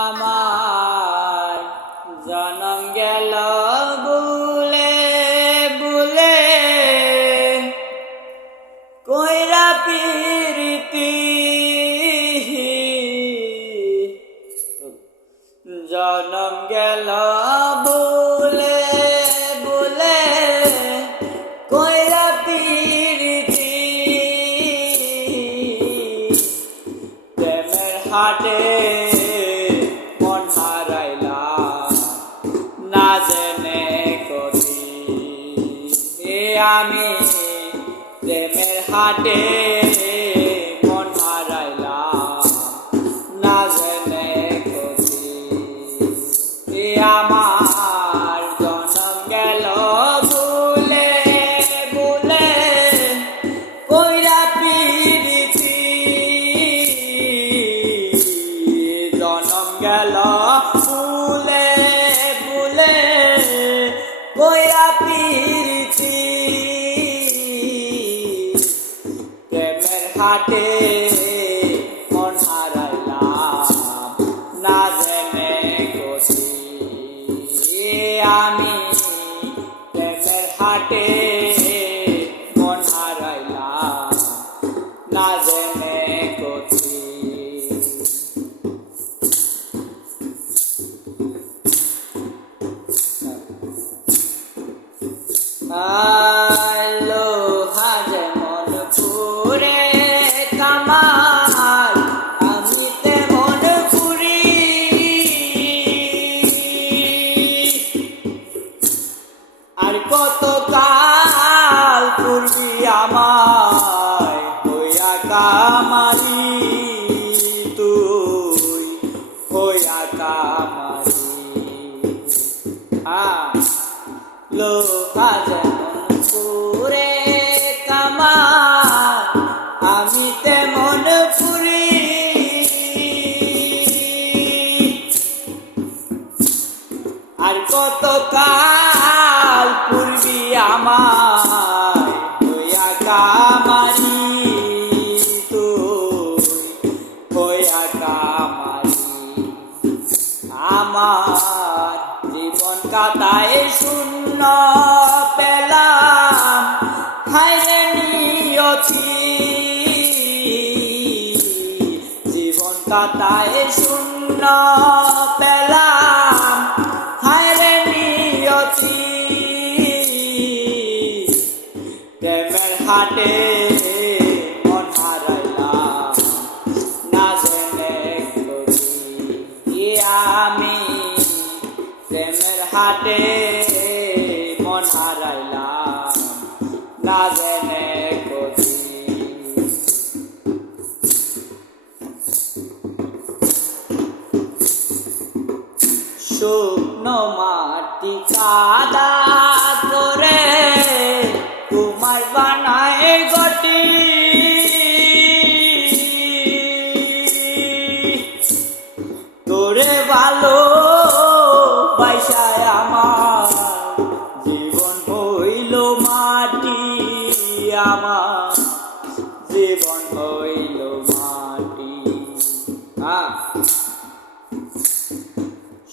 আমার জনম গেল বুলে বুলে কইরা পিরিতি জনম গেল বুলে বুলে কইরা পিরিতি প্রেমের হাটে আমি প্রেমের হাটে মন হারাইলাম না জেনে করি আমার জনম গেল বুলে বুলে কইরা পিরিতি জনম গেল বুলে বুলে কইরা পিরিতি হাটে মন হারাইলাম না জেনে করি আমি প্রেমের হাটে মন হারাইলাম না জেনে করি আলো হাজে মন পুরে কামাল আমি তেমন পুরি আর কত কাল পূর্বী আমায় হইয়া কামারি তুই হইয়া কামারি লোহা যেমন পুরে কামাল আমি তেমন পুরি আর কত কাল পূর্বী আমায় হইয়া কামারি তুই হইয়া কামারি আমার জীবন কাটায় শূন্য পেলাম হায়রে নিয়তি জীবন কাটায় শূন্য পেলাম হায়রে নিয়তি প্রেমের হাটে মন হারাইলাম না জেনে করি আমি প্রেমের হাটে মন হারাইলাম না জেনে করি শুকনো মাটি কাদা করে তোমায় বানায় গটি তোরে ভালো বাইসায় আমার জীবন হইল মাটি আমার জীবন হইল মাটি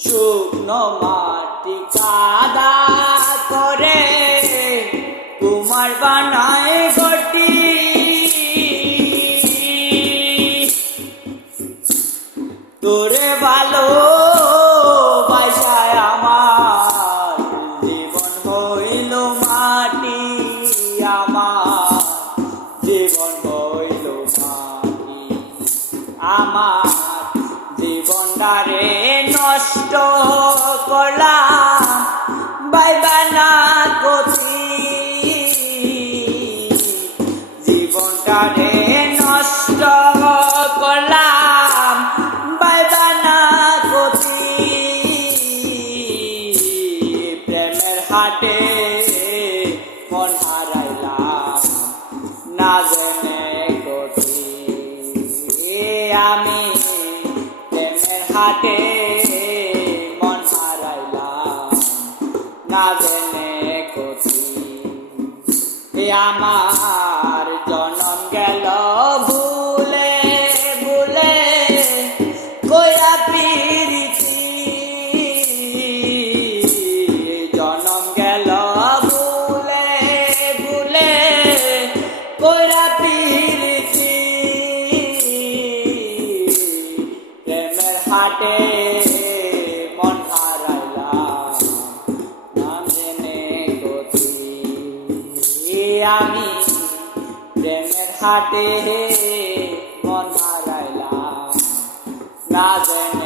শুকনো মাটি কাদা করে তোমার বানায় গটি তোরে ভালো বাইসায় আমার জীবন হইল মাটি আমার জীবন হইল মাটি আমার জীবনটারে নষ্ট করলাম বাইবা না করি জীবনটারে নষ্ট করলাম বাইবা না করি প্রেমের হাটে মন হারাইলাম না জেনে করি আমি প্রেমের হাটে মন হারাইলাম না জেনে করি আমার জনম গেল বুলে বুলে কইরা পিরি হাটে মন হারাইলাম না জেনে গতি আমি প্রেমের হাটে মন হারাইলাম না জেনে